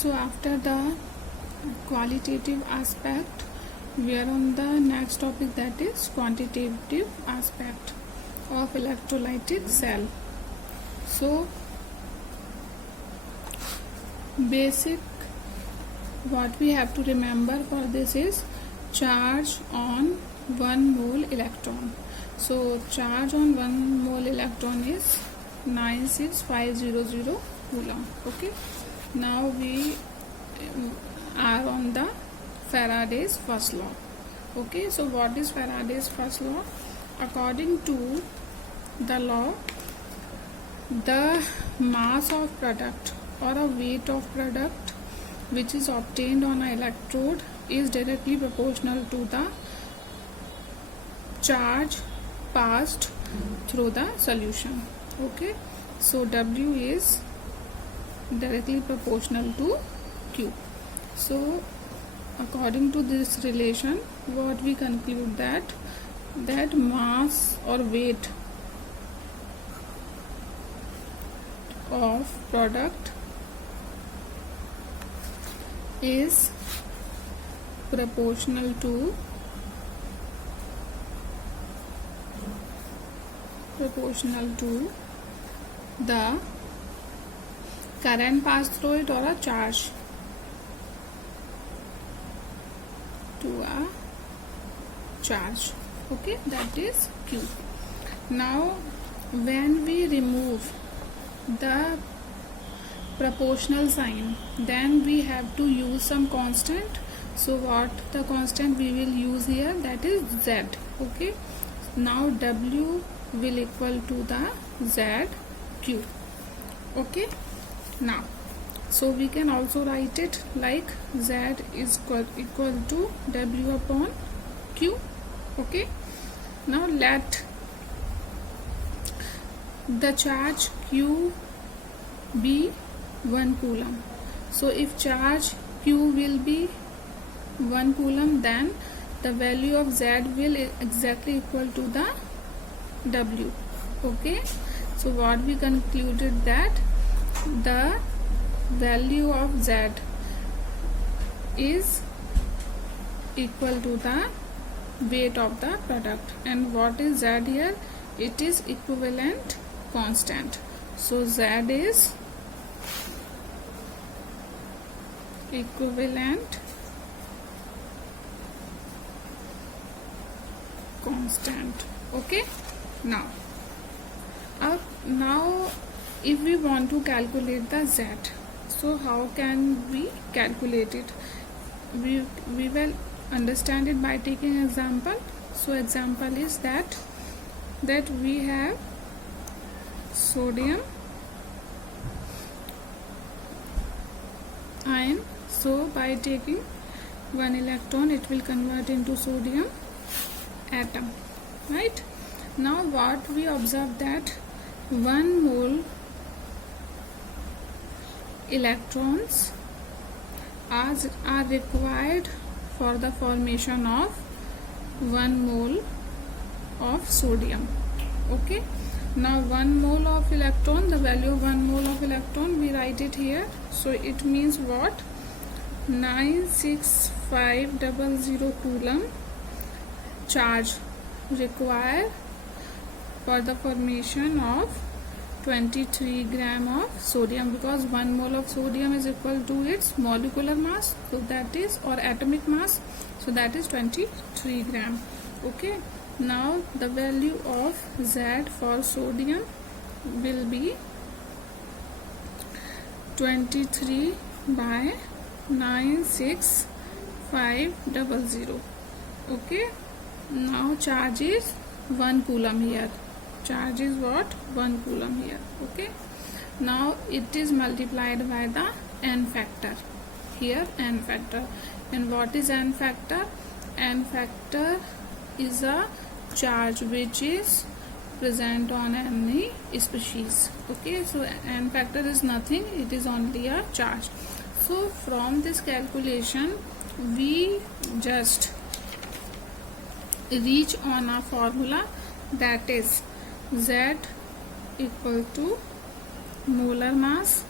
So after the qualitative aspect, we are on the next topic, that is quantitative aspect of electrolytic cell. So basic what we have to remember for this is charge on 1 mole electron. So charge on 1 mole electron is 96500 coulomb. Okay, now we are on the Faraday's first law. Okay, so what is Faraday's first law? According to the law, the mass of product or a weight of product which is obtained on an electrode is directly proportional to the charge passed through the solution. Okay, so W is directly proportional to Q. So according to this relation, what we conclude that mass or weight of product is proportional to the current passed through it or a charge to a charge. Okay, that is Q. Now when we remove the proportional sign, then we have to use some constant. So what the constant we will use here, that is Z. Okay, now W will equal to the ZQ. Okay, now so we can also write it like Z is equal to W upon Q. Okay, now let the charge Q be 1 coulomb. So if charge Q will be 1 coulomb, then the value of Z will exactly equal to the W. Okay, so what we concluded, that the value of Z is equal to the weight of the product. And what is Z here? It is equivalent constant. So Z is equivalent constant. Okay, now if we want to calculate the Z, so how can we calculate it? We will understand it by taking example. So example is that we have sodium ion. So by taking 1 electron, it will convert into sodium atom, right? Now what we observe, that 1 mole electrons are required for the formation of 1 mole of sodium. Okay, now 1 mole of electron, the value of 1 mole of electron, we write it here. So it means what? 96500 coulomb charge required for the formation of 23 gram of sodium, because 1 mole of sodium is equal to its molecular mass, so that is, or atomic mass, so that is 23 gram. Okay, now the value of Z for sodium will be 23 by 96500. Okay, now charge is 1 coulomb here. Charge is what? 1 coulomb here. Okay, now it is multiplied by the N factor here, N factor. And what is N factor? N factor is a charge which is present on any species. Okay, so N factor is nothing, it is only a charge. So from this calculation, we just reach on a formula, that is Z equal to molar mass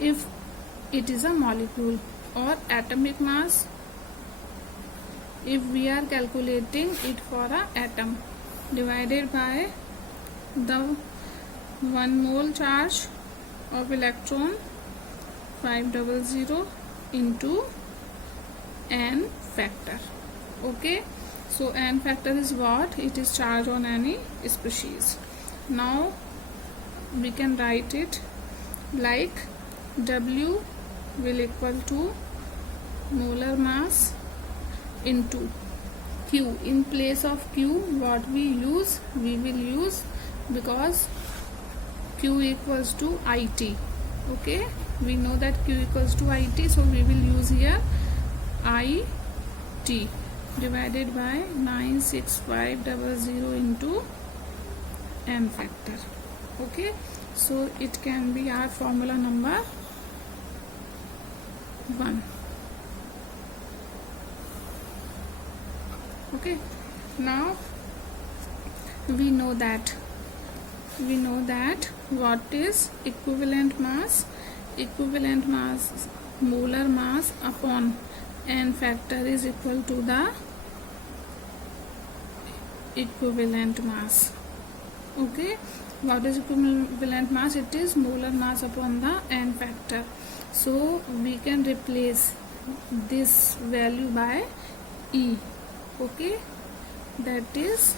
if it is a molecule, or atomic mass if we are calculating it for a atom, divided by the 1 mole charge of electron 500 into n factor. Okay, so n factor is what? It is charge on any species. Now we can write it like W will equal to molar mass into Q. In place of Q, what we use? We will use, because Q equals to IT. Okay, we know that Q equals to IT, so we will use here IT divided by 96500 into n factor. Okay, so it can be our formula number 1. Okay, now we know that what is equivalent mass? Equivalent mass, molar mass upon n factor is equal to the equivalent mass. Okay, what is equivalent mass? It is molar mass upon the n factor. So we can replace this value by E. Okay, that is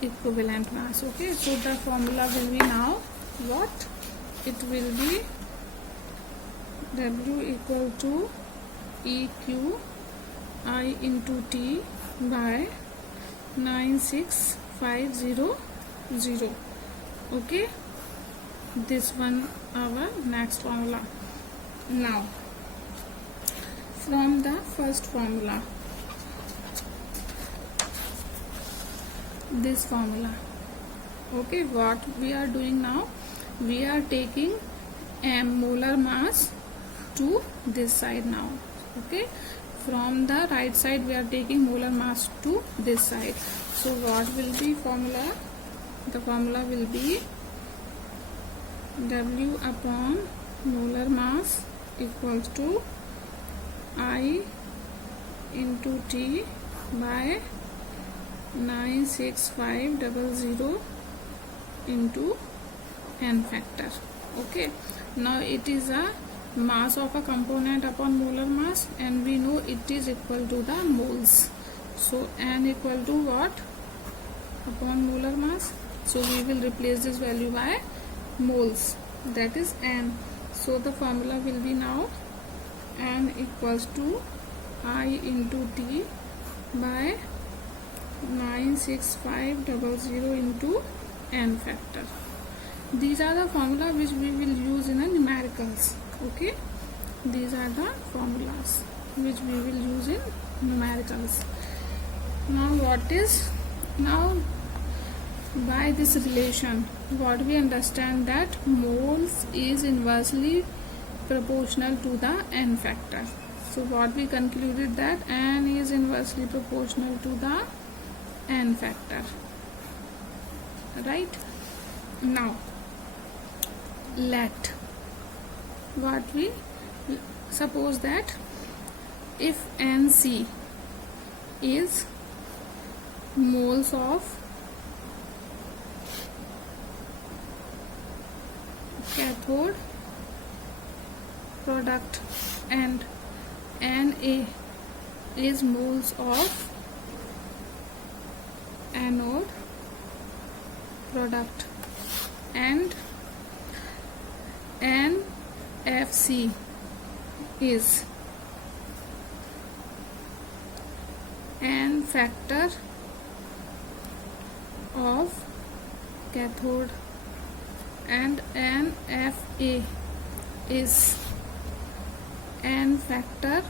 equivalent mass. Okay, so the formula will be now what? It will be W equal to EQ I into T by 96500. Okay, this one our next formula. Now from the first formula, this formula. Okay, what we are doing now? We are taking molar mass to this side now. Okay, from the right side we are taking molar mass to this side. So what will be formula? The formula will be W upon molar mass equals to I into T by 96500 into n factor. Okay, now it is a mass of a component upon molar mass, and we know it is equal to the moles. So n equal to what? Upon molar mass. So we will replace this value by moles, that is n. So the formula will be now n equals to I into T by 96500 into n factor. These are the formula which we will use in a numericals. Okay, these are the formulas which we will use in numericals. Now what is, now by this relation what we understand, that moles is inversely proportional to the n factor. So what we concluded, that n is inversely proportional to the n factor, right? Now let what we suppose that if NC is moles of cathode product and Na is moles of anode product, and NFC is n factor of cathode, and NFA is n factor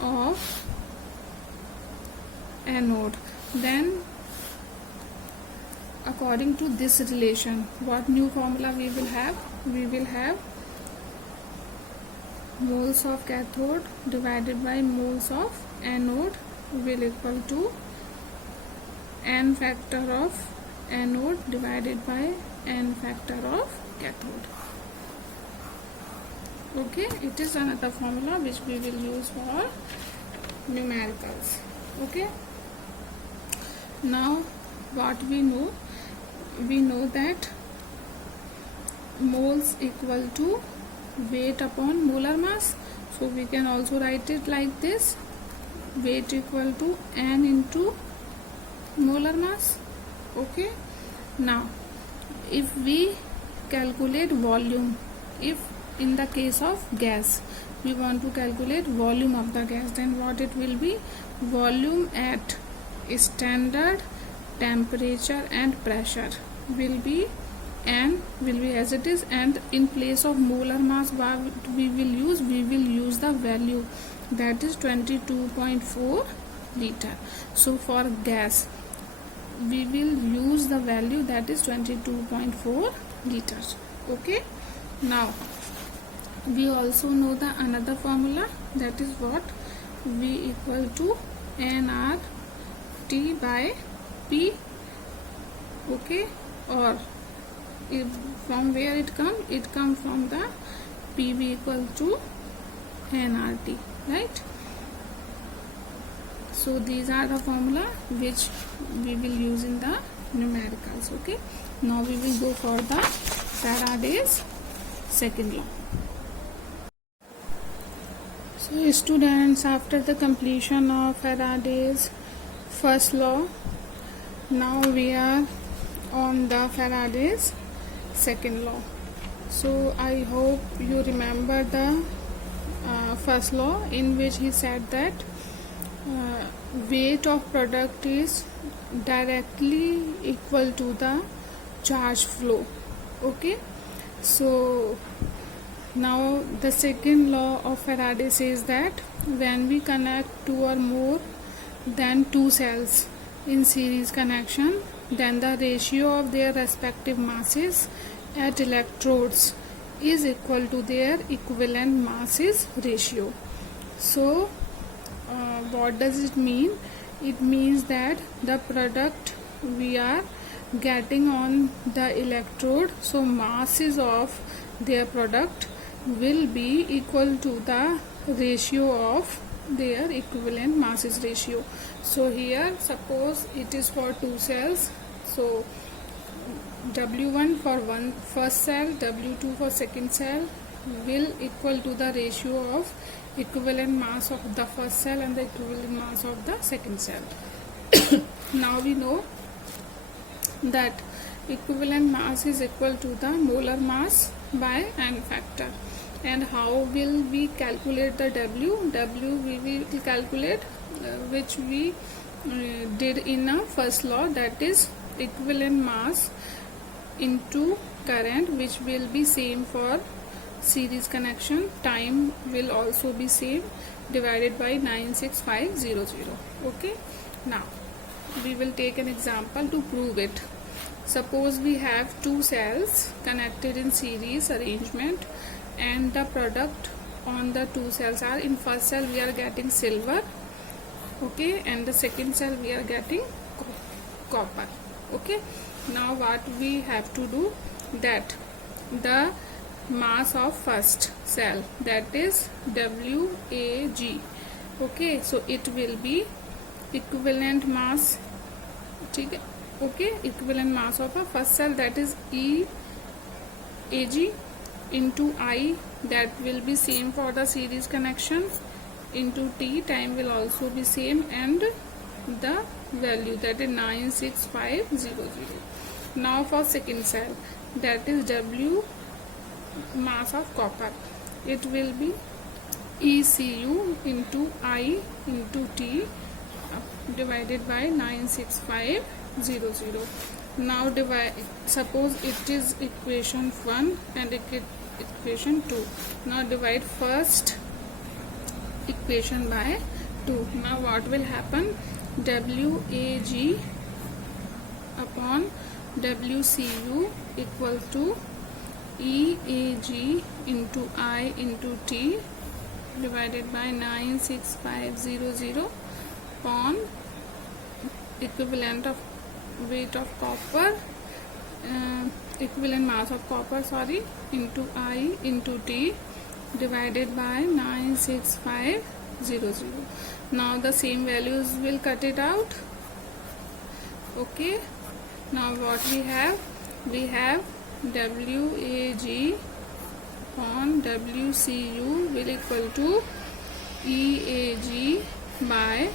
of anode. Then according to this relation, what new formula we will have? We will have moles of cathode divided by moles of anode will equal to n factor of anode divided by n factor of cathode. Okay, it is another formula which we will use for numericals. Okay, now what we know that moles equal to weight upon molar mass. So we can also write it like this: weight equal to n into molar mass. Okay, now if we calculate volume, if in the case of gas we want to calculate volume of the gas, then what it will be? Volume at standard temperature and pressure will be as it is, and in place of molar mass what we will use the value, that is 22.4 liter. So for gas we will use the value that is 22.4 liters. Okay, now we also know the another formula, that is what? V equal to nRT by P. Okay, or from where it come from the PV equal to nRT, right? So these are the formula which we will use in the numericals. Okay, now we will go for the Faraday's second law. So students, after the completion of Faraday's first law, now we are on the Faraday's second law. So I hope you remember the first law, in which he said that weight of product is directly equal to the charge flow. Okay, so now the second law of Faraday says that when we connect two or more than two cells in series connection, then the ratio of their respective masses at electrodes is equal to their equivalent masses ratio. So what does it mean? It means that the product we are getting on the electrode, so masses of their product will be equal to the ratio of their equivalent masses ratio. So here suppose it is for two cells, so W1 for first cell, W2 for second cell will equal to the ratio of equivalent mass of the first cell and the equivalent mass of the second cell. Now we know that equivalent mass is equal to the molar mass by n factor. And how will we calculate the W we will calculate which we did in a first law, that is equivalent mass into current, which will be same for series connection. Time will also be same, divided by 96500. Okay, now we will take an example to prove it. Suppose we have two cells connected in series arrangement, and the product on the two cells are, in first cell we are getting silver, okay, and the second cell we are getting copper. Okay, now what we have to do, that the mass of first cell, that is WAG, okay, so it will be equivalent mass, okay, equivalent mass of a first cell, that is EAG into I, that will be same for the series connection, into T, time will also be same, and the value, that is 96500. Now for second cell, that is W mass of copper, it will be ECU into I into T divided by 96500. Now suppose it is equation 1 and equation 2. Now divide first equation by 2. Now what will happen? WAG upon WCU equal to EAG into I into T divided by 96500 upon equivalent of weight of copper, equivalent mass of copper, into I into T divided by 96500. Now the same values will cut it out. Okay, now what we have WAG on WCU will equal to EAG by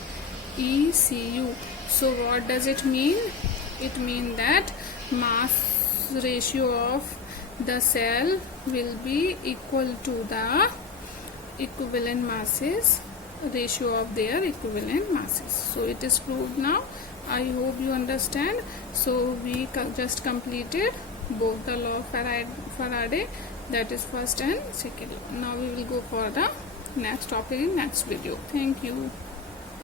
ECU. So what does it mean? It means that mass ratio of the cell will be equal to the equivalent masses ratio of their equivalent masses. So it is proved now. I hope you understand. So we just completed both the law of Faraday, that is first and second. Now we will go for the next topic in next video. Thank you.